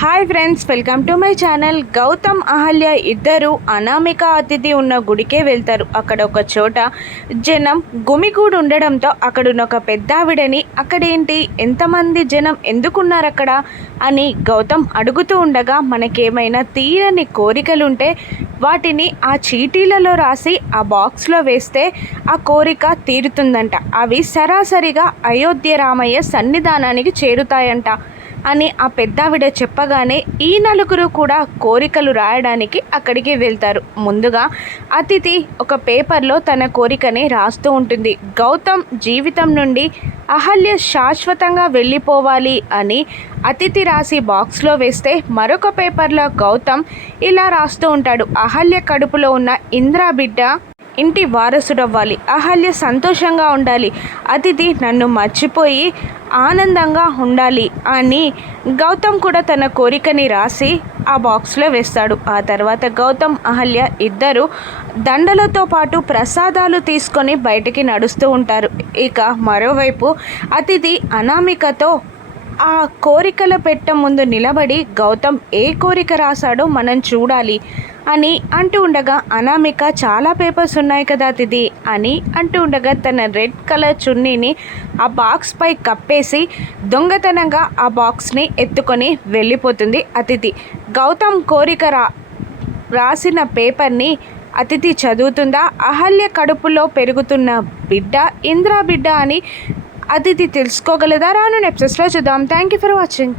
Hi friends, welcome to my channel. Gautam Ahalya ఇద్దరు అనామిక అతిథి ఉన్న గుడికే వెళ్తారు. అక్కడ ఒక చోట జనం గుమిగూడు ఉండడంతో అక్కడున్న ఒక పెద్దావిడని అక్కడేంటి ఎంతమంది జనం ఎందుకున్నారు అక్కడ అని గౌతమ్ అడుగుతూ ఉండగా, మనకేమైనా తీరని కోరికలుంటే వాటిని ఆ చీటీలలో రాసి ఆ బాక్స్లో వేస్తే ఆ కోరిక తీరుతుందంట. అవి సరాసరిగా అయోధ్య రామయ్య సన్నిధానానికి చేరుతాయంట అని ఆ పెద్దావిడ చెప్పగానే ఈ నలుగురు కూడా కోరికలు రాయడానికి అక్కడికి వెళ్తారు. ముందుగా అతిథి ఒక పేపర్లో తన కోరికని రాస్తూ ఉంటుంది. గౌతమ్ జీవితం నుండి అహల్య శాశ్వతంగా వెళ్ళిపోవాలి అని అతిథి రాసి బాక్స్లో వేస్తే, మరొక పేపర్లో గౌతమ్ ఇలా రాస్తూ ఉంటాడు. అహల్య కడుపులో ఉన్న ఇంద్రా బిడ్డ ఇంటి వారసుడవ్వాలి, అహల్య సంతోషంగా ఉండాలి, అతిథి నన్ను మర్చిపోయి ఆనందంగా ఉండాలి అని గౌతమ్ కూడా తన కోరికని రాసి ఆ బాక్స్లో వేస్తాడు. ఆ తర్వాత గౌతమ్ అహల్య ఇద్దరు దండలతో పాటు ప్రసాదాలు తీసుకొని బయటికి నడుస్తూ ఉంటారు. ఇక మరోవైపు అతిథి అనామికతో ఆ కోరికల పెట్టె ముందు నిలబడి గౌతమ్ ఏ కోరిక రాశాడో మనం చూడాలి అని అంటూ ఉండగా, అనామిక చాలా పేపర్స్ ఉన్నాయి కదా అతిథి అని అంటూ ఉండగా తన రెడ్ కలర్ చున్నీని ఆ బాక్స్పై కప్పేసి దొంగతనంగా ఆ బాక్స్ని ఎత్తుకొని వెళ్ళిపోతుంది అతిథి. గౌతమ్ కోరిక రాసిన పేపర్ని అతిథి చదువుతుందా, అహల్య కడుపులో పెరుగుతున్న బిడ్డ ఇంద్రా బిడ్డ అని అతిథి తెలుసుకోగలదా? రాను ఎపిసోడ్స్లో చూద్దాం. Thank you for watching.